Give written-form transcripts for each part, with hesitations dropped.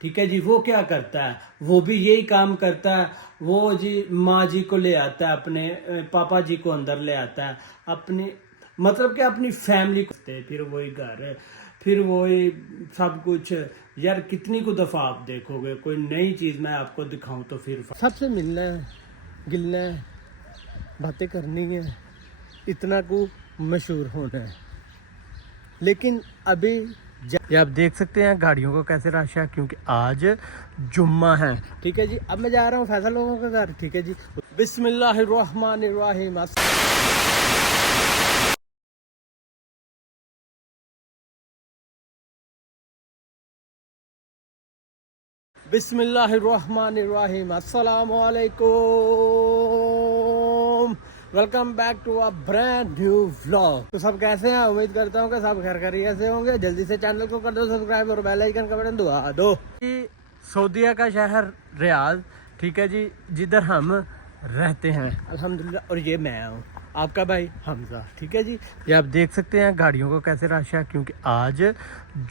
ٹھیک ہے جی. وہ کیا کرتا ہے, وہ بھی یہی کام کرتا ہے. وہ جی ماں جی کو لے آتا ہے, اپنے پاپا جی کو اندر لے آتا ہے, اپنی مطلب کہ اپنی فیملی کو, پھر وہی گھر, پھر وہی سب کچھ. یار کتنی کو دفعہ آپ دیکھو گے, کوئی نئی چیز میں آپ کو دکھاؤں تو پھر سب سے ملنا ہے, گلنا ہے, باتیں کرنی ہے, اتنا کو مشہور ہونا ہے. لیکن ابھی یہ آپ دیکھ سکتے ہیں گاڑیوں کو کیسے رش ہے, کیونکہ آج جمعہ ہے. ٹھیک ہے جی, اب میں جا رہا ہوں فیصل لوگوں کے گھر. ٹھیک ہے جی, بسم اللہ الرحمن الرحیم. بسم اللہ الرحمن الرحیم. السلام علیکم, welcome back to a brand new vlog. تو سب کیسے ہیں؟ امید کرتا ہوں کہ سب خیر خیریت سے ہوں گے. جلدی سے چینل کو کر دو سبسکرائب اور بیل آئیکن کا بٹن دبا دو. سعودیہ کا شہر ریاض, ٹھیک ہے جی, جدھر ہم رہتے ہیں الحمدللہ. اور یہ میں ہوں آپ کا بھائی حمزہ. ٹھیک ہے جی, یہ آپ دیکھ سکتے ہیں گاڑیوں کو کیسے رش ہے, کیونکہ آج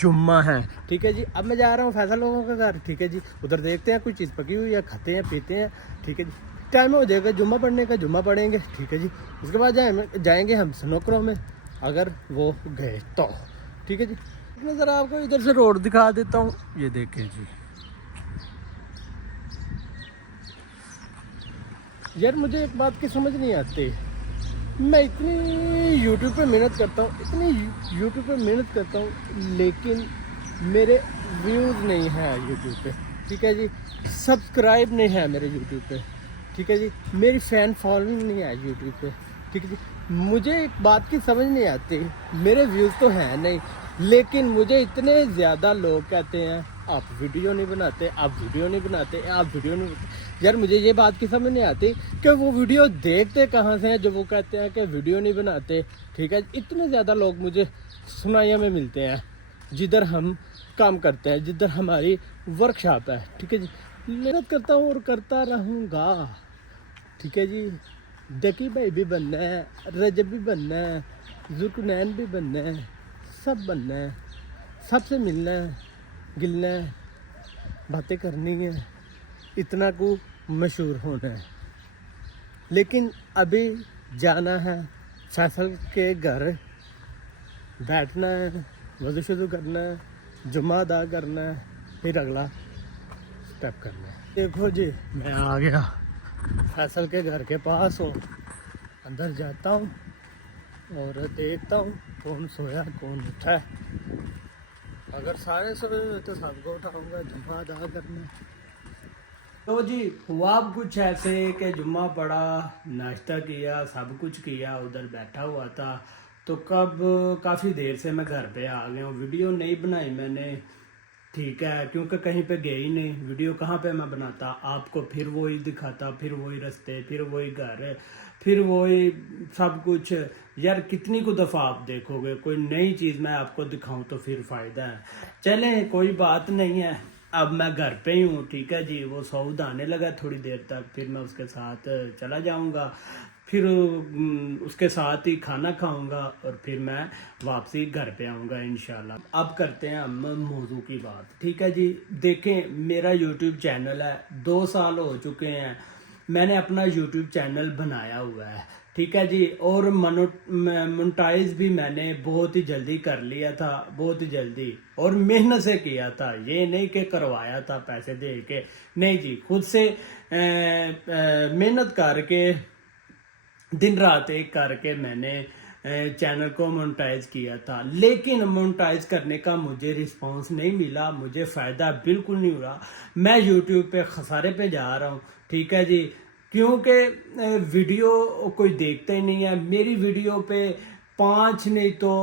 جمعہ ہے. ٹھیک ہے جی, اب میں جا رہا ہوں فیصل لوگوں کے گھر. ٹھیک ہے جی, ادھر دیکھتے ہیں کوئی چیز پکی ہوئی ہے, کھاتے ہیں پیتے ہیں. ٹھیک ہے جی, ٹائم ہو جائے گا جمعہ پڑھنے کا, جمعہ پڑھیں گے. ٹھیک ہے جی, اس کے بعد جائیں گے ہم سنوکروں میں, اگر وہ گئے تو. ٹھیک ہے جی, میں ذرا آپ کو ادھر سے روڈ دکھا دیتا ہوں. یہ دیکھیں جی, یار مجھے ایک بات کی سمجھ نہیں آتی. میں اتنی یوٹیوب پہ محنت کرتا ہوں, لیکن میرے ویوز نہیں ہیں یوٹیوب پہ. ٹھیک ہے جی, سبسکرائب نہیں ہے میرے یوٹیوب پہ. ٹھیک ہے جی, میری فین فالوئنگ نہیں ہے یوٹیوب پہ. ٹھیک ہے جی, مجھے ایک بات کی سمجھ نہیں آتی. میرے ویوز تو ہیں نہیں, لیکن مجھے اتنے زیادہ لوگ کہتے ہیں آپ ویڈیو نہیں بناتے, آپ ویڈیو نہیں بناتے, آپ ویڈیو نہیں بناتے. یار مجھے یہ بات کی سمجھ نہیں آتی کہ وہ ویڈیو دیکھتے کہاں سے ہیں جو وہ کہتے ہیں کہ ویڈیو نہیں بناتے. ٹھیک ہے, اتنے زیادہ لوگ مجھے سنائیاں میں ملتے ہیں جدھر ہم کام کرتے ہیں, جدھر ہماری ورک شاپ ہے. ٹھیک ہے جی, محنت کرتا ہوں اور کرتا رہوں گا. ٹھیک ہے جی, ڈکی بھائی بھی بننا ہے, رجب بھی بننا ہے, ذوالقرنین بھی بننا ہے, سب بننا ہے. سب سے ملنا ہے, گلنا ہے, باتیں کرنی ہے, اتنا کو مشہور ہونا ہے. لیکن ابھی جانا ہے فیصل کے گھر, بیٹھنا ہے, وضو شضو کرنا ہے, جمعہ ادا کرنا ہے, پھر اگلا سٹیپ کرنا ہے. دیکھو جی, میں آ گیا فیصل کے گھر کے پاس ہوں. اندر جاتا ہوں اور دیکھتا ہوں کون سویا کون اٹھا ہے. اگر سارے سوئے ہوئے تو سب کو اٹھاؤں گا, جمعہ ادا کرنا ہے. تو جی ہوا اب کچھ ایسے کہ جمعہ پڑا, ناشتہ کیا, سب کچھ کیا, ادھر بیٹھا ہوا تھا. تو کافی دیر سے میں گھر پہ آ گیا ہوں. ویڈیو نہیں بنائی میں نے, ٹھیک ہے, کیونکہ کہیں پہ گئے ہی نہیں. ویڈیو کہاں پہ میں بناتا آپ کو, پھر وہی دکھاتا, پھر وہی رستے, پھر وہی گھر, پھر وہی سب کچھ. یار کتنی کو دفعہ آپ دیکھو گے, کوئی نئی چیز میں آپ کو دکھاؤں تو پھر فائدہ ہے. چلیں کوئی بات نہیں ہے, اب میں گھر پہ ہی ہوں. ٹھیک ہے جی, وہ سعود آنے لگا تھوڑی دیر تک, پھر میں اس کے ساتھ چلا جاؤں گا, پھر اس کے ساتھ ہی کھانا کھاؤں گا, اور پھر میں واپسی گھر پہ آؤں گا انشاءاللہ. اب کرتے ہیں ہم موضوع کی بات. ٹھیک ہے جی, دیکھیں میرا یوٹیوب چینل ہے, 2 سال ہو چکے ہیں میں نے اپنا یوٹیوب چینل بنایا ہوا ہے. ٹھیک ہے جی, اور مونٹائز بھی میں نے بہت ہی جلدی کر لیا تھا, بہت ہی جلدی, اور محنت سے کیا تھا. یہ نہیں کہ کروایا تھا پیسے دے کے, نہیں جی, خود سے محنت کر کے, دن رات ایک کر کے میں نے چینل کو مونٹائز کیا تھا. لیکن مونٹائز کرنے کا مجھے رسپانس نہیں ملا, مجھے فائدہ بالکل نہیں ہو رہا. میں یوٹیوب پہ خسارے پہ جا رہا ہوں. ٹھیک ہے جی, کیونکہ ویڈیو کوئی دیکھتا ہی نہیں ہے. میری ویڈیو پہ 5 نہیں تو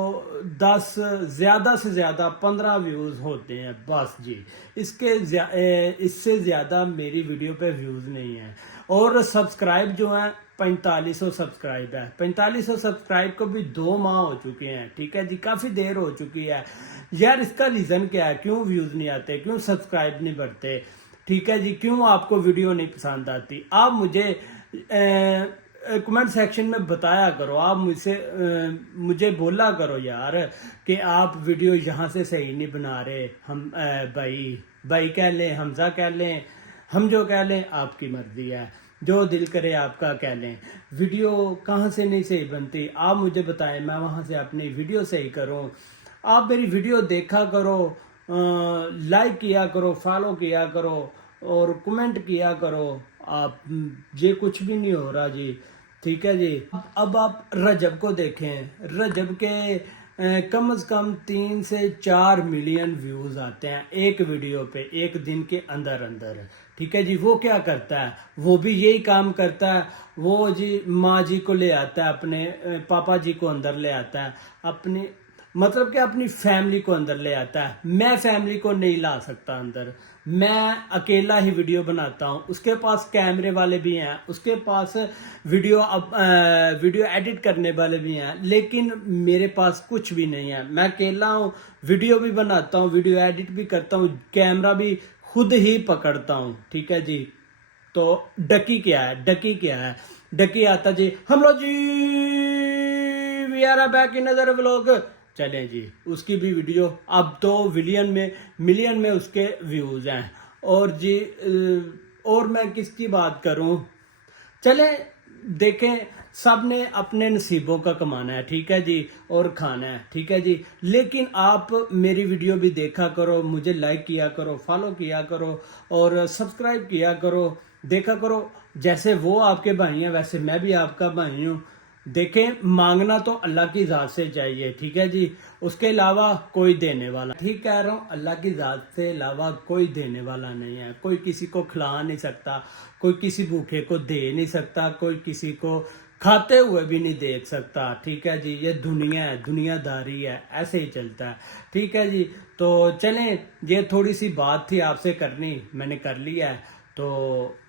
10, زیادہ سے زیادہ 15 ویوز ہوتے ہیں بس جی. اس سے زیادہ میری ویڈیو پہ ویوز نہیں ہیں. اور سبسکرائب جو ہیں 4500 سبسکرائب ہے. 4500 سبسکرائب کو بھی 2 ماہ ہو چکے ہیں. ٹھیک ہے جی, کافی دیر ہو چکی ہے. یار اس کا ریزن کیا ہے, کیوں ویوز نہیں آتے, کیوں سبسکرائب نہیں بڑھتے؟ ٹھیک ہے جی, کیوں آپ کو ویڈیو نہیں پسند آتی؟ آپ مجھے کمنٹ سیکشن میں بتایا کرو, آپ مجھے بولا کرو یار کہ آپ ویڈیو یہاں سے صحیح نہیں بنا رہے ہم بھائی. بھائی کہہ لیں، حمزہ کہہ لیں، ہم جو کہہ لیں آپ کی مرضی ہے، جو دل کرے آپ کا کہہ لیں۔ ویڈیو کہاں سے نہیں صحیح بنتی آپ مجھے بتائیں، میں وہاں سے اپنی ویڈیو صحیح کروں۔ آپ میری ویڈیو دیکھا کرو، لائک کیا کرو، فالو کیا کرو اور کمنٹ کیا کرو۔ آپ یہ کچھ بھی نہیں ہو رہا جی، ٹھیک ہے جی۔ اب آپ رجب کو دیکھیں، رجب کے کم از کم 3 سے 4 ملین ویوز آتے ہیں ایک ویڈیو پہ، ایک دن کے اندر اندر، ٹھیک ہے جی۔ وہ کیا کرتا ہے؟ وہ بھی یہی کام کرتا ہے، وہ جی ماں جی کو لے آتا ہے، اپنے پاپا جی کو اندر لے آتا ہے، اپنی مطلب کہ اپنی فیملی کو اندر لے آتا ہے۔ میں فیملی کو نہیں لا سکتا اندر، میں اکیلا ہی ویڈیو بناتا ہوں۔ اس کے پاس کیمرے والے بھی ہیں، اس کے پاس ویڈیو ایڈٹ کرنے والے بھی ہیں، لیکن میرے پاس کچھ بھی نہیں ہے۔ میں اکیلا ہوں، ویڈیو بھی بناتا ہوں، ویڈیو ایڈٹ بھی کرتا ہوں، کیمرہ بھی خود ہی پکڑتا ہوں، ٹھیک ہے جی۔ تو ڈکی کیا ہے؟ ڈکی کیا ہے؟ ڈکی آتا جی، ہم لوگ جی we are back in other vlog, چلیں جی، اس کی بھی ویڈیو اب تو ملین میں اس کے ویوز ہیں۔ اور جی اور میں کس کی بات کروں؟ چلیں دیکھیں، سب نے اپنے نصیبوں کا کمانا ہے، ٹھیک ہے جی، اور کھانا ہے، ٹھیک ہے جی۔ لیکن آپ میری ویڈیو بھی دیکھا کرو، مجھے لائک کیا کرو، فالو کیا کرو اور سبسکرائب کیا کرو، دیکھا کرو۔ جیسے وہ آپ کے بھائی ہیں ویسے میں بھی آپ کا بھائی ہوں۔ دیکھیں، مانگنا تو اللہ کی ذات سے چاہیے، ٹھیک ہے جی، اس کے علاوہ کوئی دینے والا، ٹھیک کہہ رہا ہوں، اللہ کی ذات سے علاوہ کوئی دینے والا نہیں ہے۔ کوئی کسی کو کھلا نہیں سکتا، کوئی کسی بھوکے کو دے نہیں سکتا، کوئی کسی کو کھاتے ہوئے بھی نہیں دیکھ سکتا، ٹھیک ہے جی۔ یہ دنیا ہے، دنیا داری ہے، ایسے ہی چلتا ہے، ٹھیک ہے جی۔ تو چلیں، یہ تھوڑی سی بات تھی آپ سے کرنی، میں نے کر لیا ہے۔ تو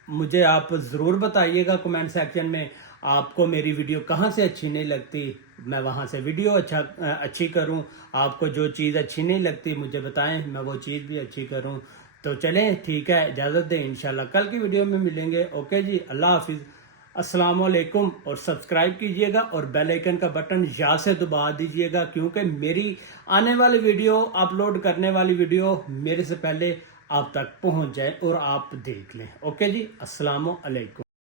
مجھے آپ ضرور بتائیے گا کمنٹ سیکشن میں آپ کو میری ویڈیو کہاں سے اچھی نہیں لگتی، میں وہاں سے ویڈیو اچھی کروں۔ آپ کو جو چیز اچھی نہیں لگتی مجھے بتائیں، میں وہ چیز بھی اچھی کروں۔ تو چلیں ٹھیک ہے، اجازت دیں، انشاءاللہ کل کی ویڈیو میں ملیں گے۔ اوکے جی، اللہ حافظ، السلام علیکم۔ اور سبسکرائب کیجئے گا اور بیل آئیکن کا بٹن یا سے دبا دیجئے گا، کیونکہ میری آنے والی ویڈیو، اپلوڈ کرنے والی ویڈیو میرے سے پہلے آپ تک پہنچ جائے اور آپ دیکھ لیں۔ اوکے جی، السلام علیکم۔